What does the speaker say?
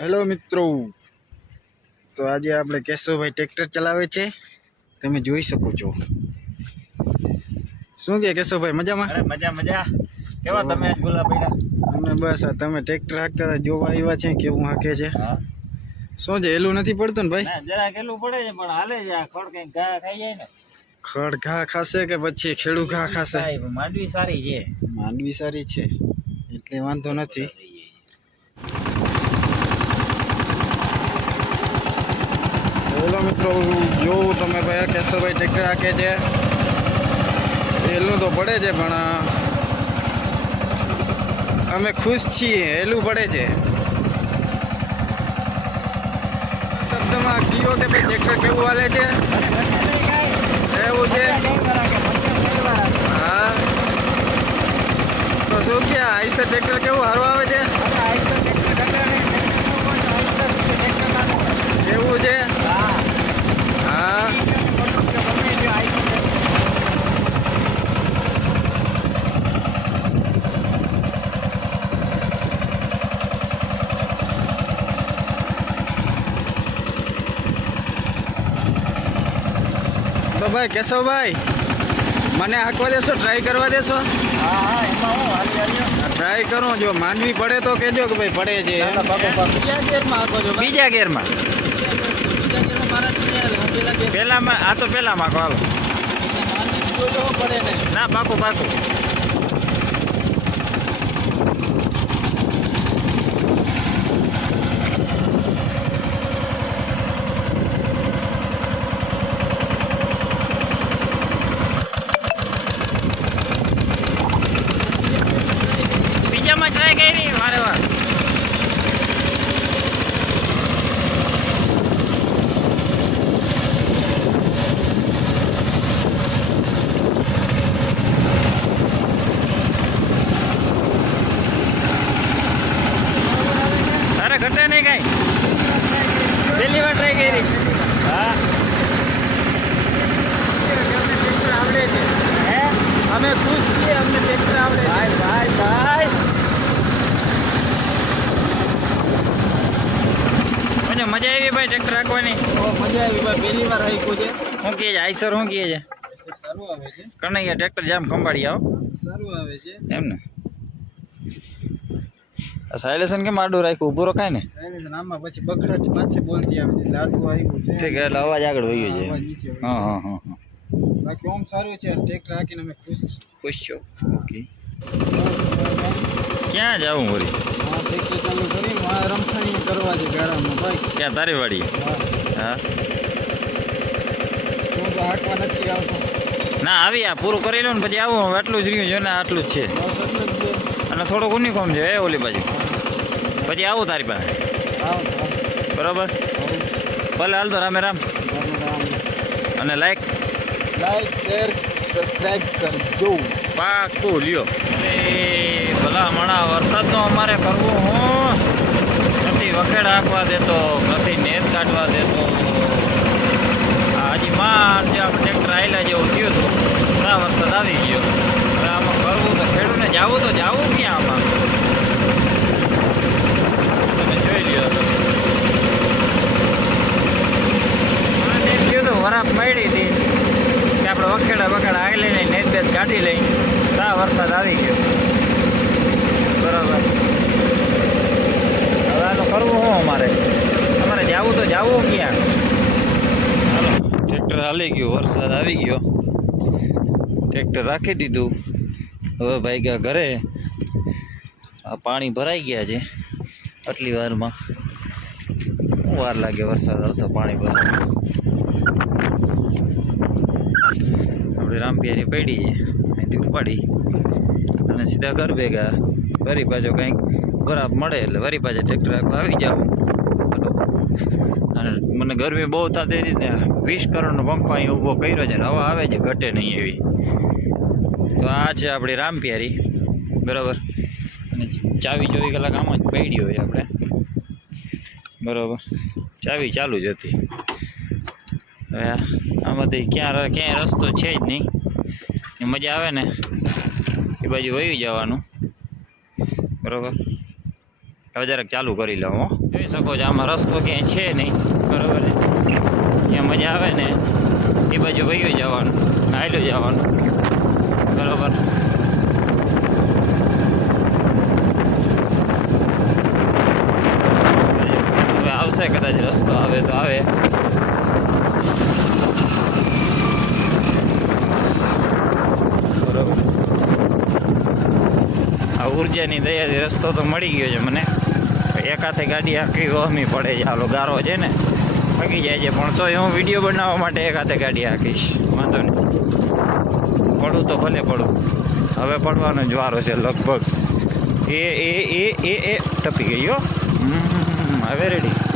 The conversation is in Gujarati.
હેલો મિત્રો, તો આજે આપણે કેશવભાઈ ટ્રેક્ટર ચલાવે છે, તમે જોઈ શકો છો. શું કે કેશવભાઈ, મજામાં? અરે મજા મજા. કેવા તમે ગુલાબીડા? અમે બસ આ તમે ટ્રેક્ટર હાંકતા હતા જોવા આવ્યા છે, કેવું હાંકે છે. શું છે, એલું નથી પડતું ને ભાઈ? ના જરાક એલું પડે છે પણ હાલે છે. આ ખડ કઈ ઘા ખાઈ જાય ને. ખડ ઘા ખાશે કે પછી ખેડૂ ઘા ખાશે? માંડવી સારી છે. માંડવી સારી છે એટલે વાંધો નથી. બોલો મિત્રો, જોવું તમે ભાઈ કેશવભાઈ ટ્રેક્ટર હાંકે છે. એલું તો પડે છે પણ અમે ખુશ છીએ, એલું પડે છે. શબ્દમાં કયો કે ભાઈ ટ્રેક્ટર કેવું હાલે છે? એવું છે? હા, તો શું કે આઈસર ટ્રેક્ટર કેવું સારું આવે છે? એવું છે? હા. તો ભાઈ કેશવભાઈ, મને હાંકવા દેશો, ટ્રાય કરવા દેશો? ટ્રાય કરું, જો માંડવી પડે તો કહેજો કે ભાઈ પડે છે. બીજા ગેરમાં પેલામાં, આ તો પેલામાં હાલો. ના પાકું પાકું. બીજામાં ટ્રાય કરી વારે વાર. ઘટે નહીં કઈ. પહેલી વાર ટ્રાય કરી. હા, ટ્રેક્ટર આવડે છે. હે અમે ખુશ છીએ, અમને ટ્રેક્ટર આવડે છે. ભાઈ ભાઈ ભાઈ. મને મજા આવી ભાઈ ટ્રેક્ટર રાખવાની. મજા આવી ભાઈ, પહેલી વાર હાંક્યું છે. શું કહે છે આઈસર? શું કહે છે? સારું આવે છે. કનૈયા ટ્રેક્ટર જામ ખંભાળી આવો. સારું આવે છે એમ ને. સાયલેશન કેમ આડું રાખ્યું? ઊભું રખાય ને. સાયલેશન આમાં પછી બગડાટ માથે બોલતી આવે છે. લાડુ આવ્યું છે. ઠીક, એટલે અવાજ આગળ વહ્યો છે. અવાજ નીચે વહ્યો. હા હા હા હા. બાકી ઓમ સારું છે. ટ્રેક્ટર હાંકીને અમે ખુશ છીએ. ખુશ છો? ઓકે. ક્યાં જાવું વળી? હા, ટ્રેક્ટર ચાલુ કરી રમખાણી કરવા છે ગાળામાં ભાઈ. ક્યાં તારી વાડી? હા. હું તો હાંકવા નથી આવતો. ના આવી, આ પૂરું કરી લો ને પછી આવું. આટલું જ રહ્યું છે ને, આટલું જ છે. બસ એટલું જ છે. અને થોડુંક યુનિફોર્મ છે એ ઓલી બાજુ. પછી આવું તારી પાસે. બરાબર, ભલે હાલ તો રામે રામ. અને લાઈક શેર સબસ્ક્રાઈબ કરજો. પાકું લ્યો. એ ભલા મણા વરસાદનો અમારે કરવું હું નથી. વખેડા આપવા દેતો નથી, નેત કાઢવા દેતો. હજી માં જે આપણે ટ્રેક્ટર આવેલા જેવું થયું હતું, આ વરસાદ આવી ગયો. હવે આમાં કરવું તો ખેડૂને જવું તો જવું ક્યાં આમાં? તમે જોઈ લ્યો તો કીધું વરાપ મળી હતી કે આપણે વખેડા આગળ લઈને નેત બેત કાઢી લઈ. આ વરસાદ આવી ગયો. બરાબર, હવે આનું કરવું શું અમારે જવું તો જવું ક્યાં? હાલો, ટ્રેક્ટર હાલી ગયું, વરસાદ આવી ગયો, ટ્રેક્ટર રાખી દીધું. હવે ભાઈ ગયા ઘરે. આ પાણી ભરાઈ ગયા છે આટલી વારમાં. શું વાર લાગે વરસાદ આવતો પાણી ભરાય? આપણે રામપિયારી પડી છે, અહીંથી ઉપાડી અને સીધા ઘર ભેગા. વરી પાછો કંઈક બરાબર મળે એટલે વરી પાછા ટ્રેક્ટર રાખવા આવી જાવ. અને મને ગરમી બહુ થતી હતી ત્યાં 20 કરોડનો પંખો અહીં ઊભો કર્યો છે ને હવા આવે છે, ઘટે નહીં એવી. તો આ છે આપણી રામપિયારી. બરાબર, અને ચાવી 24 કલાક આમાં જ પડી હોય આપણે. બરાબર, ચાવી ચાલુ જ હતી. હવે આમાંથી ક્યાંય રસ્તો છે જ નહીં. મજા આવે ને એ બાજુ વહી જવાનું. બરાબર, હવે જરાક ચાલુ કરી લઉં હો. જોઈ શકો છો આમાં રસ્તો ક્યાંય છે નહીં, બરાબર છે. ત્યાં મજા આવે ને એ બાજુ વયું જવાનું, હાલ્યું જવાનું, બરાબર. હવે આવશે કદાચ રસ્તો આવે તો આવે. બરાબર. આ ઉર્જાની દયાથી રસ્તો તો મળી ગયો છે મને. એક હાથે ગાડી આખી વહમી પડે છે, હાલો ગારો છે ને થકી જાય છે, પણ તોય હું વિડીયો બનાવવા માટે એક હાથે ગાડી હાંકીશ, વાંધો નહીં. પડું તો ભલે પડું, હવે પડવાનો જ વારો છે લગભગ. એ ટપી ગયો. હવે રેડી.